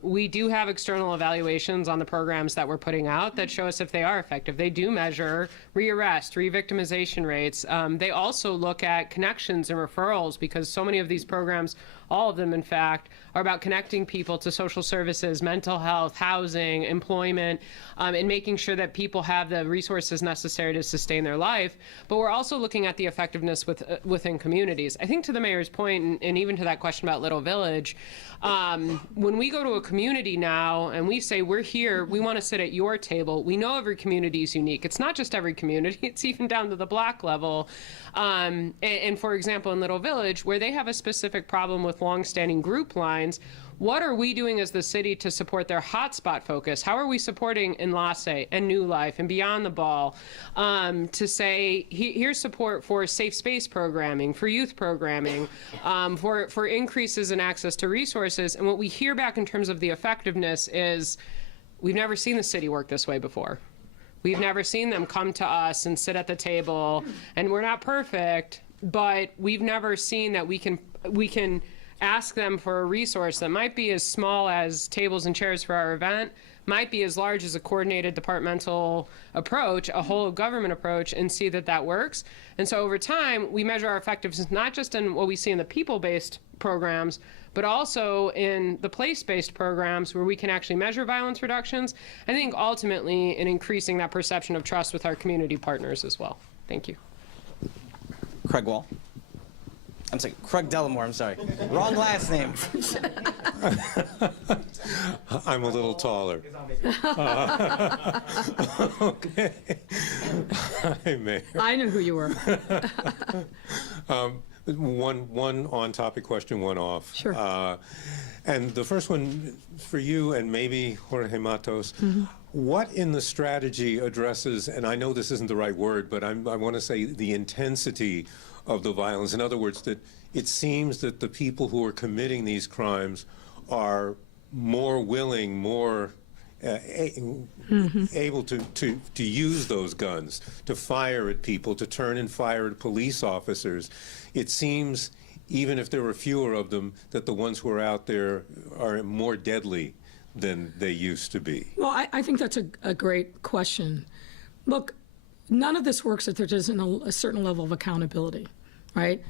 we do have external evaluations on the programs that we're putting out that show us if they are effective. They do measure re-arrest, re-victimization rates. They also look at connections and referrals because so many of these programs, all of them in fact, are about connecting people to social services, mental health, housing, employment, and making sure that people have the resources necessary to sustain their life. But we're also looking at the effectiveness within communities. I think to the mayor's point, and even to that question about Little Village, when we go to a community now and we say, we're here, we want to sit at your table, we know every community is unique. It's not just every community, it's even down to the block level. And for example, in Little Village, where they have a specific problem with longstanding group lines, what are we doing as the city to support their hotspot focus? How are we supporting Enlace and New Life and Beyond the Ball to say, here's support for safe space programming, for youth programming, for increases in access to resources? And what we hear back in terms of the effectiveness is, we've never seen the city work this way before. We've never seen them come to us and sit at the table, and we're not perfect, but we've never seen that we can ask them for a resource that might be as small as tables and chairs for our event, might be as large as a coordinated departmental approach, a whole of government approach, and see that that works. And so over time, we measure our effectiveness not just in what we see in the people-based programs, but also in the place-based programs where we can actually measure violence reductions. I think ultimately in increasing that perception of trust with our community partners as well. Thank you. Craig Wall. I'm sorry, Craig Dellamore, I'm sorry. Wrong last name. I'm a little taller. Okay. Hi, Mayor. I knew who you were. One on-topic question, one off. Sure. And the first one for you and maybe Jorge Matos. What in the strategy addresses, and I know this isn't the right word, but I want to say the intensity of the violence. In other words, that it seems that the people who are committing these crimes are more willing, more able to use those guns, to fire at people, to turn and fire at police officers. It seems, even if there were fewer of them, that the ones who are out there are more deadly than they used to be. Well, I think that's a great question. Look, none of this works if there isn't a certain level of accountability, right?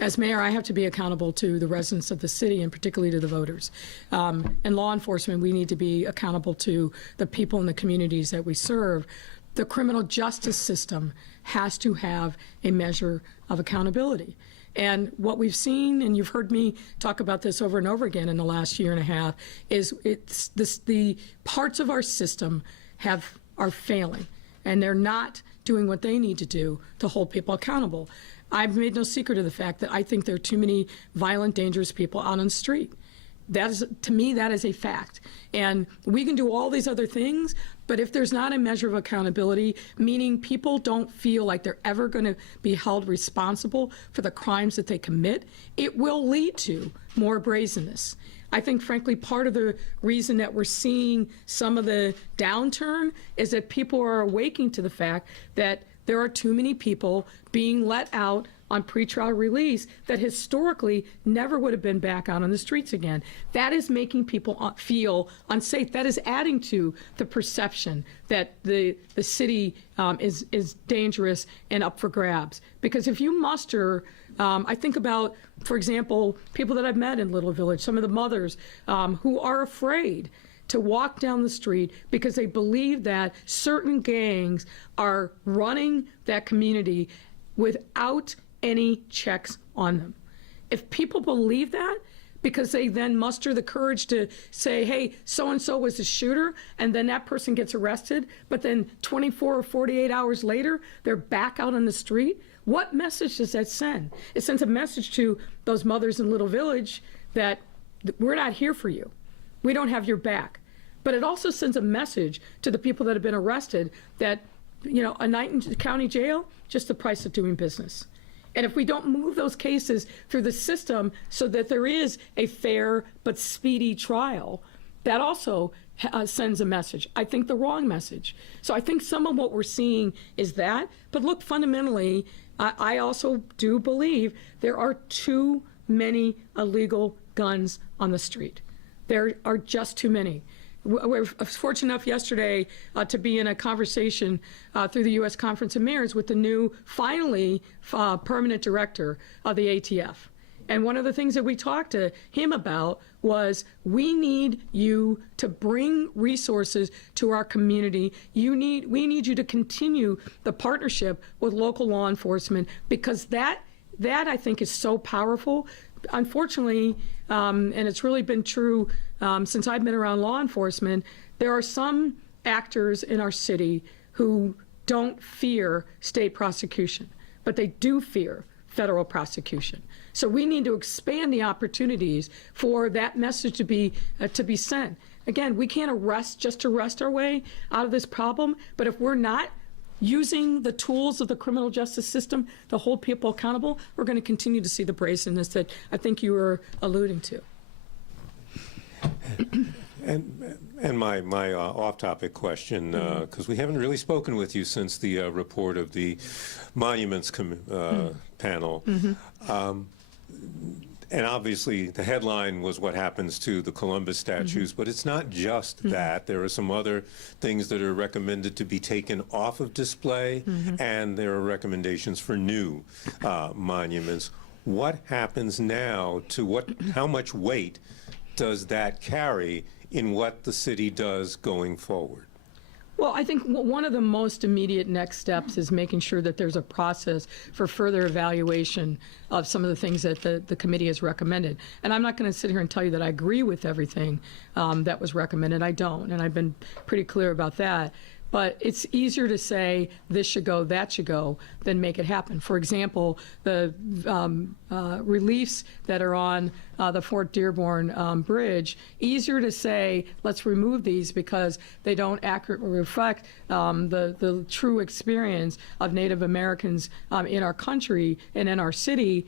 As mayor, I have to be accountable to the residents of the city and particularly to the voters. And law enforcement, we need to be accountable to the people in the communities that we serve. the criminal justice system has to have a measure of accountability. And what we've seen, and you've heard me talk about this over and over again in the last year and a half, is the parts of our system are failing, and they're not doing what they need to do to hold people accountable. I've made no secret of the fact that I think there are too many violent, dangerous people out on the street. That is, to me, that is a fact. And we can do all these other things, but if there's not a measure of accountability, meaning people don't feel like they're ever going to be held responsible for the crimes that they commit, it will lead to more brazenness. I think, frankly, part of the reason that we're seeing some of the downturn is that people are awakening to the fact that there are too many people being let out on pretrial release that historically never would have been back out on the streets again. That is making people feel unsafe. That is adding to the perception that the city is dangerous and up for grabs. Because if you muster, I think about, for example, people that I've met in Little Village, some of the mothers who are afraid to walk down the street because they believe that certain gangs are running that community without any checks on them. If people believe that, because they then muster the courage to say, hey, so-and-so was the shooter, and then that person gets arrested, but then 24 or 48 hours later, they're back out on the street, what message does that send? It sends a message to those mothers in Little Village that we're not here for you. We don't have your back. But it also sends a message to the people that have been arrested that, a night in the county jail, just the price of doing business. And if we don't move those cases through the system so that there is a fair but speedy trial, that also sends a message. I think the wrong message. So I think some of what we're seeing is that. But look, fundamentally, I also do believe there are too many illegal guns on the street. There are just too many. We're fortunate enough yesterday to be in a conversation through the U.S. Conference of Mayors with the new, finally, permanent director of the ATF. And one of the things that we talked to him about was, we need you to bring resources to our community. We need you to continue the partnership with local law enforcement, because that I think is so powerful. Unfortunately, and it's really been true since I've been around law enforcement, there are some actors in our city who don't fear state prosecution, but they do fear federal prosecution. So we need to expand the opportunities for that message to be sent. Again, we can't arrest our way out of this problem, but if we're not using the tools of the criminal justice system to hold people accountable, we're going to continue to see the brazenness that I think you were alluding to. And my off-topic question, because we haven't really spoken with you since the report of the Monuments panel. And obviously, the headline was what happens to the Columbus statues, but it's not just that. There are some other things that are recommended to be taken off of display, and there are recommendations for new monuments. What happens now to how much weight does that carry in what the city does going forward? Well, I think one of the most immediate next steps is making sure that there's a process for further evaluation of some of the things that the committee has recommended. And I'm not going to sit here and tell you that I agree with everything that was recommended. I don't, and I've been pretty clear about that. But it's easier to say this should go, that should go, than make it happen. For example, the reliefs that are on the Fort Dearborn Bridge, easier to say, let's remove these because they don't accurately reflect the true experience of Native Americans in our country and in our city.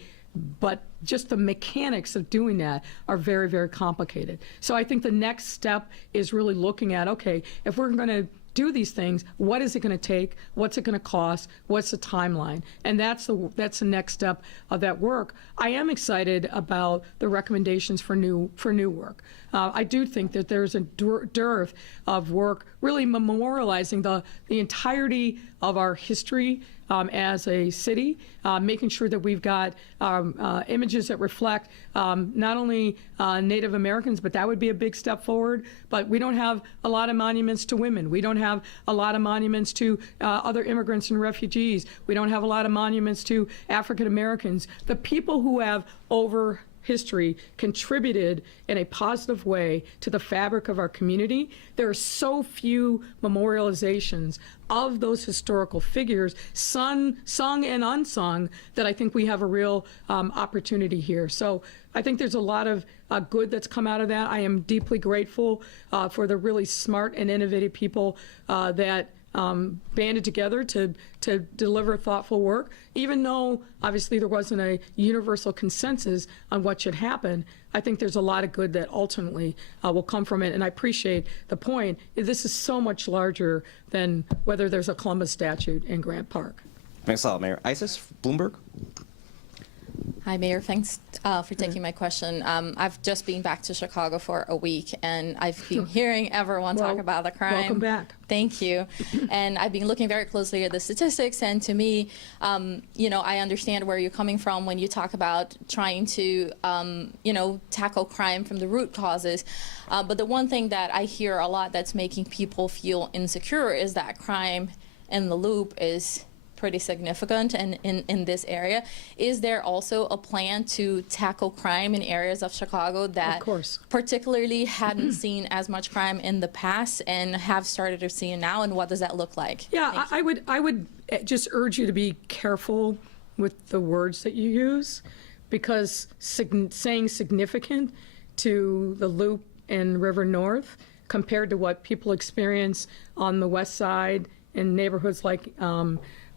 But just the mechanics of doing that are very, very complicated. So I think the next step is really looking at, okay, if we're going to do these things, what is it going to take? What's it going to cost? What's the timeline? And that's the next step of that work. I am excited about the recommendations for new work. I do think that there's a dearth of work really memorializing the entirety of our history as a city, making sure that we've got images that reflect not only Native Americans, but that would be a big step forward. But we don't have a lot of monuments to women. We don't have a lot of monuments to other immigrants and refugees. We don't have a lot of monuments to African Americans. The people who have over history contributed in a positive way to the fabric of our community. There are so few memorializations of those historical figures, sung and unsung, that I think we have a real opportunity here. So I think there's a lot of good that's come out of that. I am deeply grateful for the really smart and innovative people that banded together to deliver thoughtful work, even though obviously there wasn't a universal consensus on what should happen. I think there's a lot of good that ultimately will come from it, and I appreciate the point. This is so much larger than whether there's a Columbus statue in Grant Park. Thanks a lot, Mayor. Isis, Bloomberg. Hi, Mayor. Thanks for taking my question. I've just been back to Chicago for a week, and I've been hearing everyone talk about the crime. Welcome back. Thank you. And I've been looking very closely at the statistics, and to me, I understand where you're coming from when you talk about trying to, tackle crime from the root causes. But the one thing that I hear a lot that's making people feel insecure is that crime in the Loop is pretty significant and in this area. Is there also a plan to tackle crime in areas of Chicago that particularly hadn't seen as much crime in the past and have started to see it now, and what does that look like? Yeah, I would just urge you to be careful with the words that you use, because saying significant to the Loop and River North compared to what people experience on the west side in neighborhoods like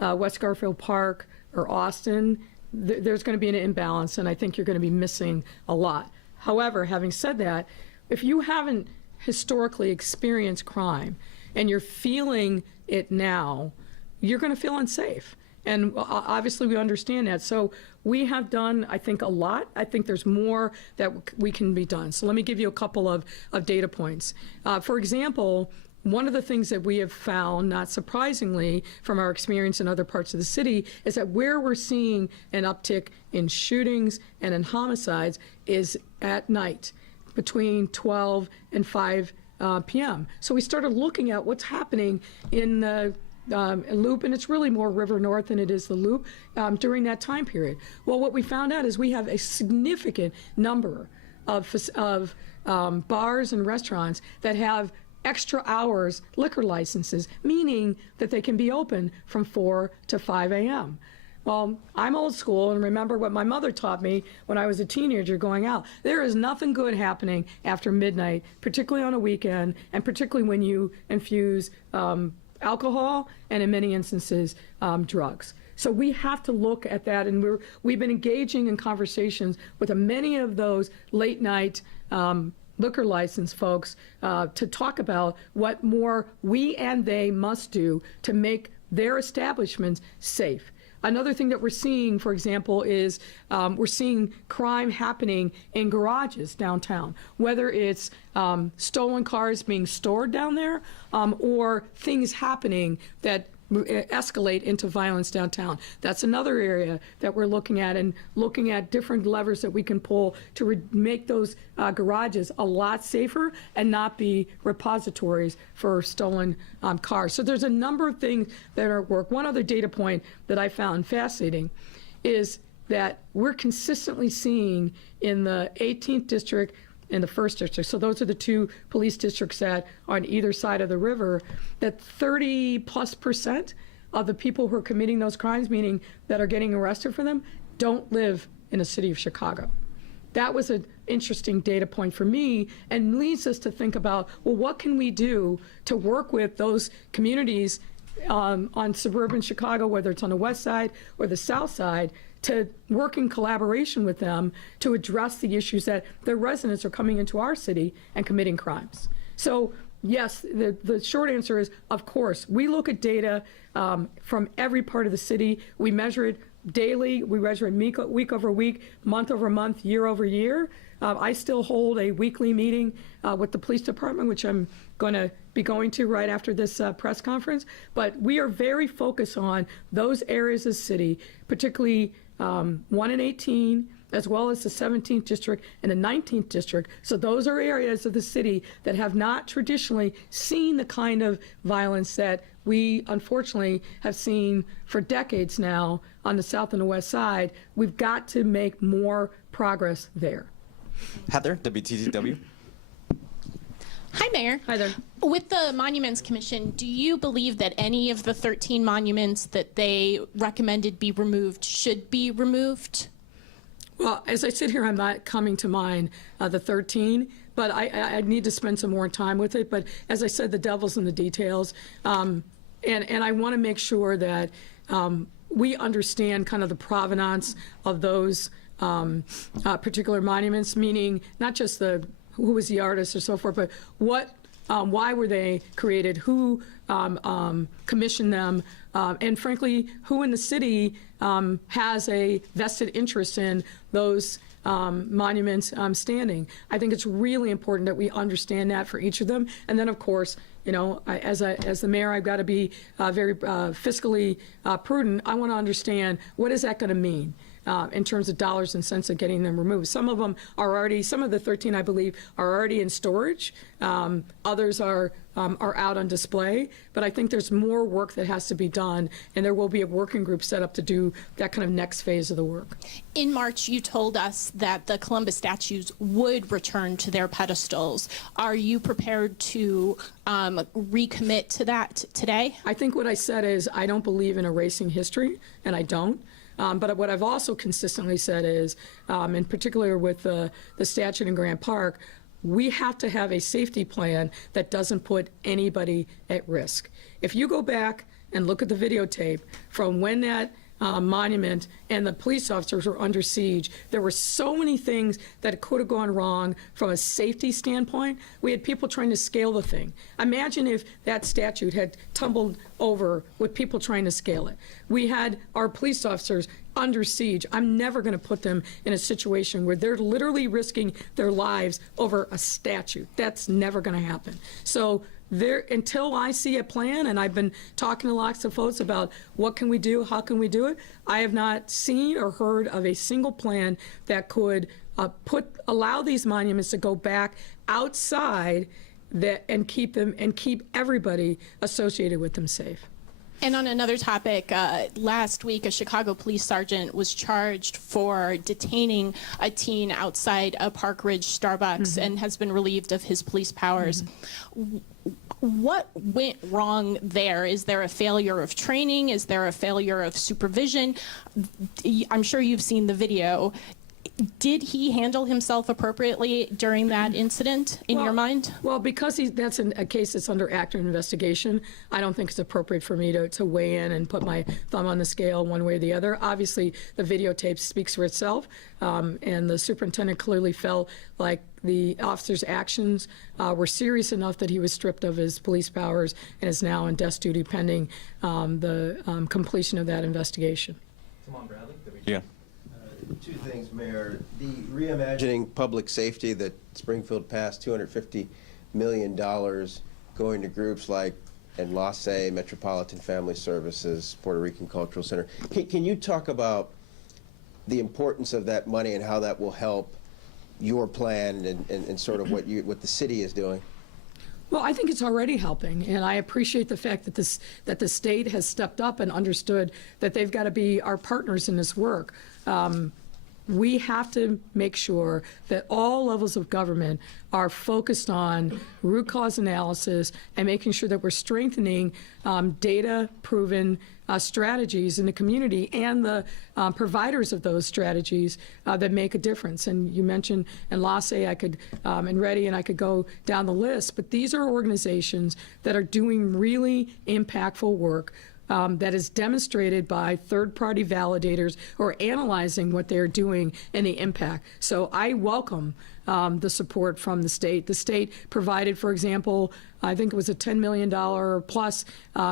West Garfield Park or Austin, there's going to be an imbalance, and I think you're going to be missing a lot. However, having said that, if you haven't historically experienced crime and you're feeling it now, you're going to feel unsafe. And obviously we understand that. So we have done, I think, a lot. I think there's more that we can be done. So let me give you a couple of data points. For example, one of the things that we have found, not surprisingly, from our experience in other parts of the city, is that where we're seeing an uptick in shootings and in homicides is at night, between 12 and 5 p.m. So we started looking at what's happening in the Loop, and it's really more River North than it is the Loop, during that time period. Well, what we found out is we have a significant number of bars and restaurants that have extra hours liquor licenses, meaning that they can be open from 4 to 5 a.m. Well, I'm old school and remember what my mother taught me when I was a teenager going out. There is nothing good happening after midnight, particularly on a weekend, and particularly when you infuse alcohol and, in many instances, drugs. So we have to look at that, and we've been engaging in conversations with many of those late night liquor license folks to talk about what more we and they must do to make their establishments safe. Another thing that we're seeing, for example, is we're seeing crime happening in garages downtown, whether it's stolen cars being stored down there or things happening that escalate into violence downtown. That's another area that we're looking at, and looking at different levers that we can pull to make those garages a lot safer and not be repositories for stolen cars. So there's a number of things that are at work. One other data point that I found fascinating is that we're consistently seeing in the 18th district in the 1st district, so those are the two police districts that are on either side of the river, that 30+% of the people who are committing those crimes, meaning that are getting arrested for them, don't live in the city of Chicago. That was an interesting data point for me, and leads us to think about, well, what can we do to work with those communities on suburban Chicago, whether it's on the west side or the south side, to work in collaboration with them to address the issues that their residents are coming into our city and committing crimes. So yes, the short answer is, of course, we look at data from every part of the city. We measure it daily, we measure it week over week, month over month, year over year. I still hold a weekly meeting with the police department, which I'm going to be be going to right after this press conference. But we are very focused on those areas of the city, particularly 1 and 18, as well as the 17th district and the 19th district. So those are areas of the city that have not traditionally seen the kind of violence that we unfortunately have seen for decades now on the south and the west side. We've got to make more progress there. Heather, WTTW. Hi, Mayor. Hi there. With the Monuments Commission, do you believe that any of the 13 monuments that they recommended be removed should be removed? Well, as I sit here, I'm not coming to mind the 13, but I need to spend some more time with it. But as I said, the devil's in the details. And I want to make sure that we understand kind of the provenance of those particular monuments, meaning not just who was the artist or so forth, but why were they created, who commissioned them, and frankly, who in the city has a vested interest in those monuments standing. I think it's really important that we understand that for each of them. And then, of course, you know, as the mayor, I've got to be very fiscally prudent. I want to understand, what is that going to mean in terms of dollars and cents of getting them removed? Some of them are already, some of the 13, I believe, are already in storage. Others are out on display. But I think there's more work that has to be done, and there will be a working group set up to do that kind of next phase of the work. In March, you told us that the Columbus statues would return to their pedestals. Are you prepared to recommit to that today? I think what I said is I don't believe in erasing history, and I don't. But what I've also consistently said is, in particular with the statue in Grant Park, we have to have a safety plan that doesn't put anybody at risk. If you go back and look at the videotape from when that monument and the police officers were under siege, there were so many things that could have gone wrong from a safety standpoint. We had people trying to scale the thing. Imagine if that statue had tumbled over with people trying to scale it. We had our police officers under siege. I'm never going to put them in a situation where they're literally risking their lives over a statue. That's never going to happen. So there, until I see a plan, and I've been talking to lots of folks about what can we do, how can we do it, I have not seen or heard of a single plan that could allow these monuments to go back outside and keep them and keep everybody associated with them safe. And on another topic, last week a Chicago police sergeant was charged for detaining a teen outside a Park Ridge Starbucks and has been relieved of his police powers. What went wrong there? Is there a failure of training? Is there a failure of supervision? I'm sure you've seen the video. Did he handle himself appropriately during that incident, in your mind? Well, because that's a case that's under active investigation, I don't think it's appropriate for me to weigh in and put my thumb on the scale one way or the other. Obviously, the videotape speaks for itself, and the superintendent clearly felt like the officer's actions were serious enough that he was stripped of his police powers and is now on desk duty pending the completion of that investigation. Yeah. Two things, Mayor. The reimagining public safety that Springfield passed, $250 million going to groups like Enlace, Metropolitan Family Services, Puerto Rican Cultural Center. Can you talk about the importance of that money and how that will help your plan and sort of what the city is doing? Well, I think it's already helping, and I appreciate the fact that the state has stepped up and understood that they've got to be our partners in this work. We have to make sure that all levels of government are focused on root cause analysis and making sure that we're strengthening data-proven strategies in the community and the providers of those strategies that make a difference. And you mentioned Enlace, and Ready, and I could go down the list, but these are organizations that are doing really impactful work that is demonstrated by third-party validators who are analyzing what they're doing and the impact. So I welcome the support from the state. The state provided, for example, I think it was a $10 million plus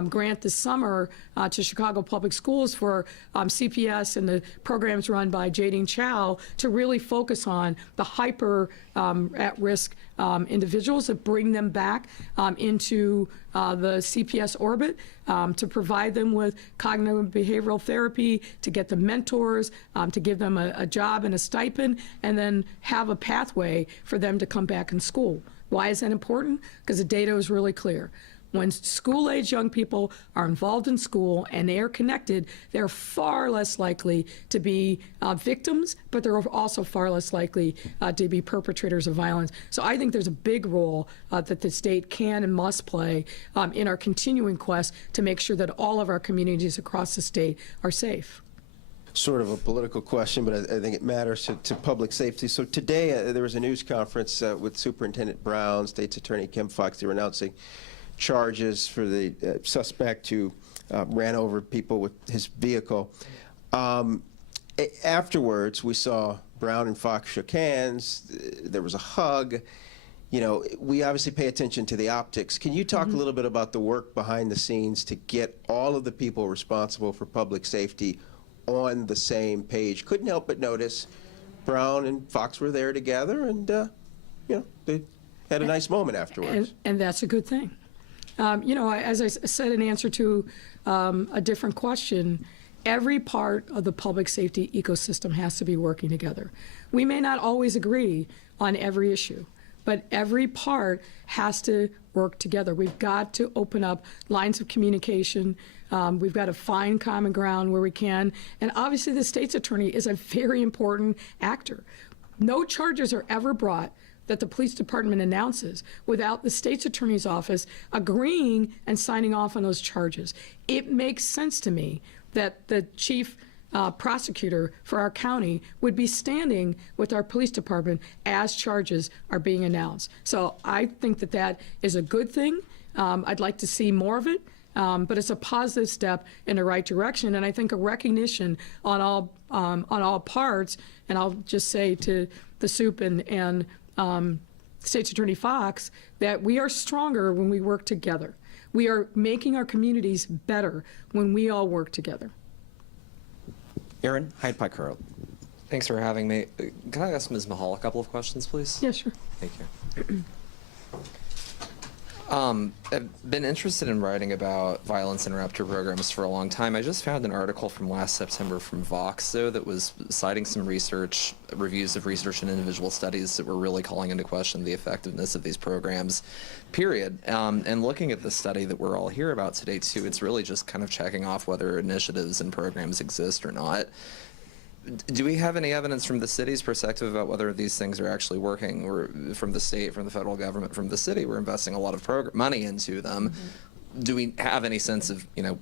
grant this summer to Chicago Public Schools for CPS and the programs run by Jadine Chow to really focus on the hyper at-risk individuals, to bring them back into the CPS orbit, to provide them with cognitive behavioral therapy, to get them mentors, to give them a job and a stipend, and then have a pathway for them to come back in school. Why is that important? Because the data is really clear. When school-age young people are involved in school and they are connected, they're far less likely to be victims, but they're also far less likely to be perpetrators of violence. So I think there's a big role that the state can and must play in our continuing quest to make sure that all of our communities across the state are safe. Sort of a political question, but I think it matters to public safety. So today there was a news conference with Superintendent Brown, State's Attorney Kim Foxx. They were announcing charges for the suspect who ran over people with his vehicle. Afterwards, we saw Brown and Foxx shook hands. There was a hug. You know, we obviously pay attention to the optics. Can you talk a little bit about the work behind the scenes to get all of the people responsible for public safety on the same page? Couldn't help but notice Brown and Foxx were there together, and you know, they had a nice moment afterwards. And that's a good thing. You know, as I said in answer to a different question, every part of the public safety ecosystem has to be working together. We may not always agree on every issue, but every part has to work together. We've got to open up lines of communication. We've got to find common ground where we can. And obviously the state's attorney is a very important actor. No charges are ever brought that the police department announces without the state's attorney's office agreeing and signing off on those charges. It makes sense to me that the chief prosecutor for our county would be standing with our police department as charges are being announced. So I think that that is a good thing. I'd like to see more of it. But it's a positive step in the right direction, and I think a recognition on all parts. And I'll just say to the Soup and State's Attorney Foxx that we are stronger when we work together. We are making our communities better when we all work together. Aaron, Hyde Park Herald. Thanks for having me. Can I ask Ms. Mahal a couple of questions, please? Yeah, sure. Thank you. I've been interested in writing about violence interrupter programs for a long time. I just found an article from last September from Vox, though, that was citing some research, reviews of research and individual studies that were really calling into question the effectiveness of these programs, period. And looking at the study that we're all here about today, too, it's really just kind of checking off whether initiatives and programs exist or not. Do we have any evidence from the city's perspective about whether these things are actually working? Or from the state, from the federal government, from the city, we're investing a lot of money into them. Do we have any sense of, you know,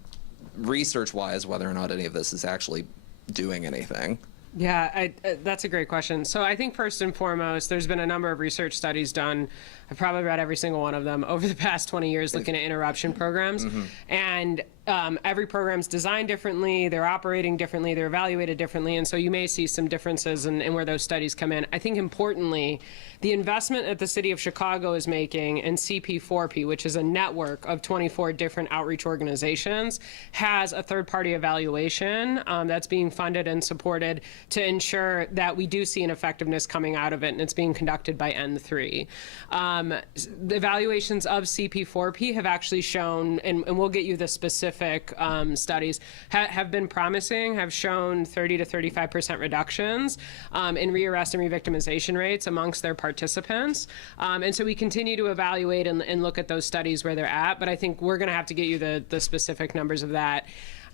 research-wise, whether or not any of this is actually doing anything? Yeah, that's a great question. So I think first and foremost, there's been a number of research studies done. I've probably read every single one of them over the past 20 years looking at interruption programs. And every program's designed differently, they're operating differently, they're evaluated differently, and so you may see some differences in where those studies come in. I think importantly, the investment that the city of Chicago is making in CP4P, which is a network of 24 different outreach organizations, has a third-party evaluation that's being funded and supported to ensure that we do see an effectiveness coming out of it, and it's being conducted by N3. The evaluations of CP4P have actually shown, and we'll get you the specific studies, have been promising, have shown 30 to 35% reductions in rearrest and revictimization rates amongst their participants. And so we continue to evaluate and look at those studies where they're at, but I think we're going to have to get you the specific numbers of that.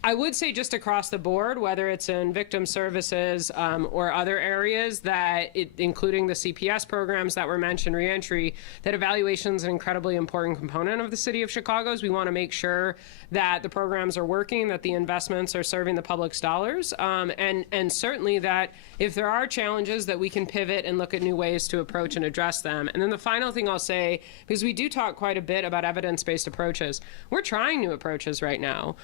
I would say just across the board, whether it's in victim services or other areas, that including the CPS programs that were mentioned, reentry, that evaluation is an incredibly important component of the city of Chicago's. We want to make sure that the programs are working, that the investments are serving the public's dollars, and certainly that if there are challenges, that we can pivot and look at new ways to approach and address them. And then the final thing I'll say, because we do talk quite a bit about evidence-based approaches, we're trying new approaches right now.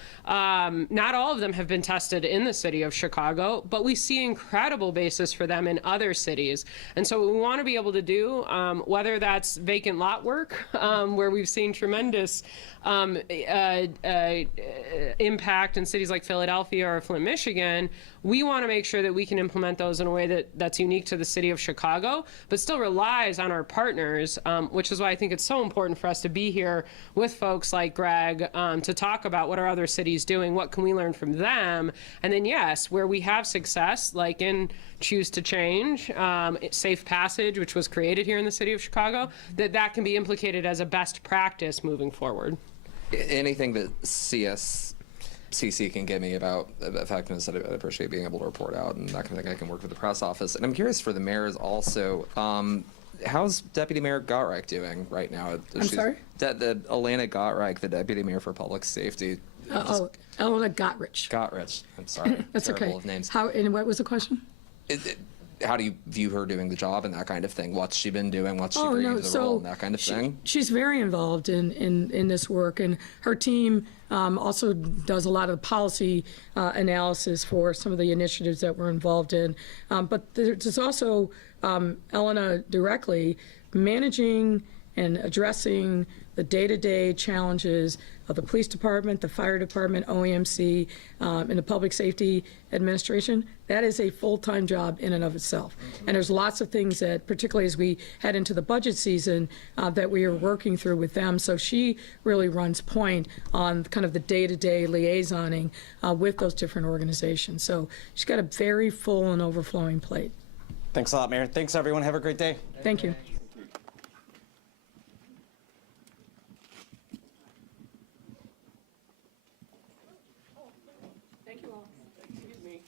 Not all of them have been tested in the city of Chicago, but we see incredible basis for them in other cities. And so what we want to be able to do, whether that's vacant lot work, where we've seen tremendous impact in cities like Philadelphia or Flint, Michigan, we want to make sure that we can implement those in a way that's unique to the city of Chicago, but still relies on our partners, which is why I think it's so important for us to be here with folks like Greg to talk about what are other cities doing, what can we learn from them, and then yes, where we have success, like in Choose to Change, Safe Passage, which was created here in the city of Chicago, that can be implicated as a best practice moving forward. Anything that CSCC can give me about effectiveness, I'd appreciate being able to report out, and that kind of thing. I can work with the press office. And I'm curious for the mayors also, how's Deputy Mayor Gottreich doing right now? I'm sorry? The Elena Gottreich, the Deputy Mayor for Public Safety. Elena Gottreich. Gottreich. I'm sorry. That's Terrible okay. with names. And what was the question? How do you view her doing the job and that kind of thing? What's she been doing? What's she bringing to the role and that kind of thing? She's very involved in this work, and her team also does a lot of policy analysis for some of the initiatives that we're involved in. But there's also Elena directly managing and addressing the day-to-day challenges of the police department, the fire department, OEMC, and the Public Safety Administration. That is a full-time job in and of itself. And there's lots of things that, particularly as we head into the budget season, that we are working through with them. So she really runs point on kind of the day-to-day liaisoning with those different organizations. So she's got a very full and overflowing plate. Thanks a lot, Mayor. Thanks, everyone. Have a great day. Thank you. Thank you all. Excuse me.